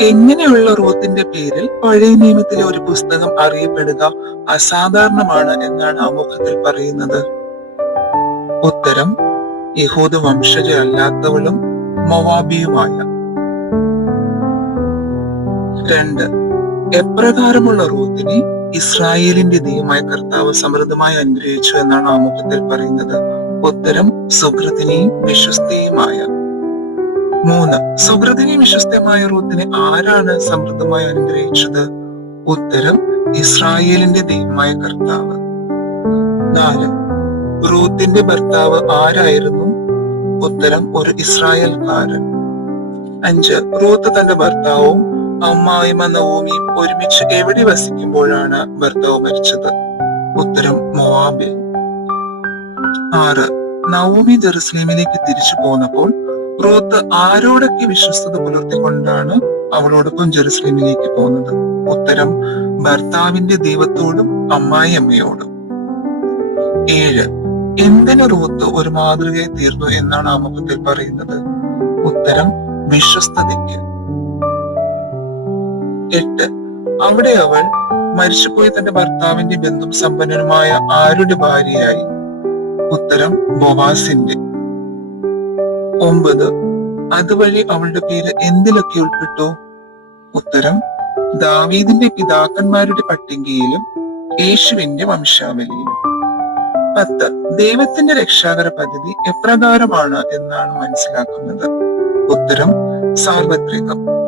എങ്ങനെയുള്ള റൂത്തിന്റെ പേരിൽ പഴയ നിയമത്തിലെ ഒരു പുസ്തകം അറിയപ്പെടുക അസാധാരണമാണ് എന്നാണ് ആമുഖത്തിൽ പറയുന്നത്. ഉത്തരം യഹൂദ വംശജ അല്ലാത്തവളും മൊവാബിയുമായ. രണ്ട് എപ്രകാരമുള്ള റൂത്തിനെ ഇസ്രായേലിന്റെ ദൈവമായ കർത്താവ് സമൃദ്ധമായി അനുഗ്രഹിച്ചു എന്നാണ് ആമുഖത്തിൽ പറയുന്നത്. ഉത്തരം സുഹൃത്തിനെയും വിശ്വസ്തയുമായ. മൂന്ന്. സുഹൃതിനെ വിശ്വസ്തമായ റൂത്തിനെ ആരാണ് സമൃദ്ധമായി അനുഗ്രഹിച്ചത്? ഉത്തരം ഇസ്രായേലിന്റെ ദൈവമായ കർത്താവ്. നാല്. റൂത്തിന്റെ ഭർത്താവ് ആരായിരുന്നു? ഉത്തരം ഒരു ഇസ്രായേൽക്കാരൻ. അഞ്ച്. റൂത്ത് തന്റെ ഭർത്താവും അമ്മായിമ നവോമിയും ഒരുമിച്ച് എവിടെ വസിക്കുമ്പോഴാണ് ഭർത്താവ് മരിച്ചത്? ഉത്തരം മൊവാബിൽ. ആറ്. നവോമി ജെറുസലേമിലേക്ക് തിരിച്ചു പോന്നപ്പോൾ റൂത്ത് ആരോടൊക്കെ വിശ്വസ്തത പുലർത്തിക്കൊണ്ടാണ് അവളോടൊപ്പം ജെറുസലേമിലേക്ക് പോകുന്നത്. ഉത്തരം ഭർത്താവിന്റെ ദൈവത്തോടും അമ്മായി അമ്മയോടും. ഏഴ് എന്തിന് റൂത്ത് ഒരു മാതൃകയെ തീർന്നു എന്നാണ് ആമുഖത്തിൽ പറയുന്നത്? ഉത്തരം വിശ്വസ്തതയ്ക്ക്. എട്ട് അവിടെ അവൾ മരിച്ചുപോയി തന്റെ ഭർത്താവിന്റെ ബന്ധു സമ്പന്നനുമായ ആരുടെ ഭാര്യയായി? ഉത്തരം ബൊവാസിന്റെ ഒമ്പത്. അതുവഴി അവളുടെ പേര് എന്തിലൊക്കെ ഉൾപ്പെട്ടു? ഉത്തരം ദാവീദിന്റെ പിതാക്കന്മാരുടെ പട്ടികയിലും യേശുവിന്റെ വംശാവലിയിലും. പത്ത്. ദൈവത്തിന്റെ രക്ഷാകര പദ്ധതി എപ്രകാരമാണ് എന്നാണ് മനസ്സിലാക്കുന്നത്? ഉത്തരം സാർവത്രികം.